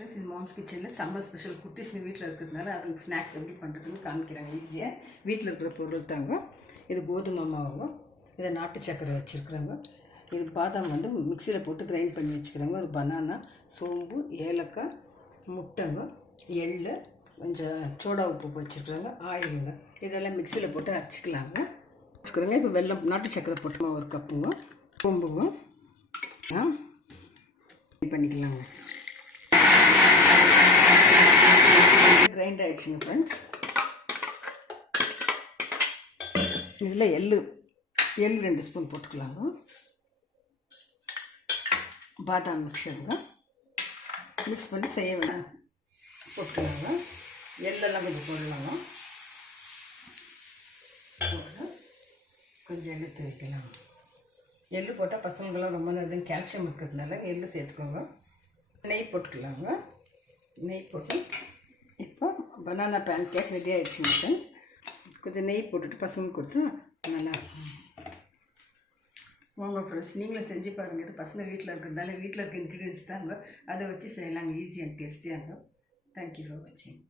Friends, இது moms கிச்சனில் summer special குட்டீஸ் வீட்டில் இருக்கிறதுனால அதுக்கு ஸ்நாக்ஸ் எப்படி பண்ணுறதுன்னு காமிக்கிறாங்க. ஈஸியாக வீட்டில் இருக்கிற பொருள் தாங்க. இது கோதுமை மாவு, இதை நாட்டு சக்கரை வச்சுருக்குறாங்க. இது பாதாம் வந்து மிக்சியில் போட்டு கிரைண்ட் பண்ணி வச்சுக்கிறாங்க. ஒரு பனானா, சோம்பு, ஏலக்காய், முட்டைங்க, எள், கொஞ்சம் சோடா உப்பு வச்சுருக்குறாங்க, ஆயிலுங்க. இதெல்லாம் மிக்சியில் போட்டு அரைச்சிக்கலாங்க. வச்சுக்கிறோங்க. இப்போ வெல்லம், நாட்டு சக்கரை போட்டுமா ஒரு கப்புங்க, சோம்புங்க பண்ணிக்கலாங்க. கிரைண்ட் ஆகிடுச்சுங்க ஃப்ரெண்ட்ஸ். இதில் எள் 2 ஸ்பூன் போட்டுக்கலாங்க. பாதாம் மிக்சருங்க மிக்ஸ் பண்ணி செய்ய வேணாம் போட்டுக்கலாங்க. எள்ளெல்லாம் கொஞ்சம் போடலாங்க. கொஞ்சம் எள்ளு வைக்கலாம். எள்ளு போட்டால் பசங்களுக்கெல்லாம் ரொம்ப நல்லது, கால்சியம் இருக்கிறதுனால எள்ளு சேர்த்துக்கோங்க. நெய் போட்டுக்கலாங்க. நெய் போட்டு இப்போ பனானா பேன் கேக் ரெடி ஆகிடுச்சுங்க. கொஞ்சம் நெய் போட்டுட்டு பசங்களுக்கு கொடுத்தா நல்லாயிருக்கும். வாங்க ஃப்ரெண்ட்ஸ், நீங்களும் செஞ்சு பாருங்கள். இது பசங்க வீட்டில் இருக்கிறதுனால வீட்டில் இருக்க இன்க்ரீடியன்ஸ் தாங்க, அதை வச்சு செய்யலாங்க. ஈஸியாக டேஸ்டியாக இருக்கும். தேங்க்யூ ஃபார் வாட்சிங்.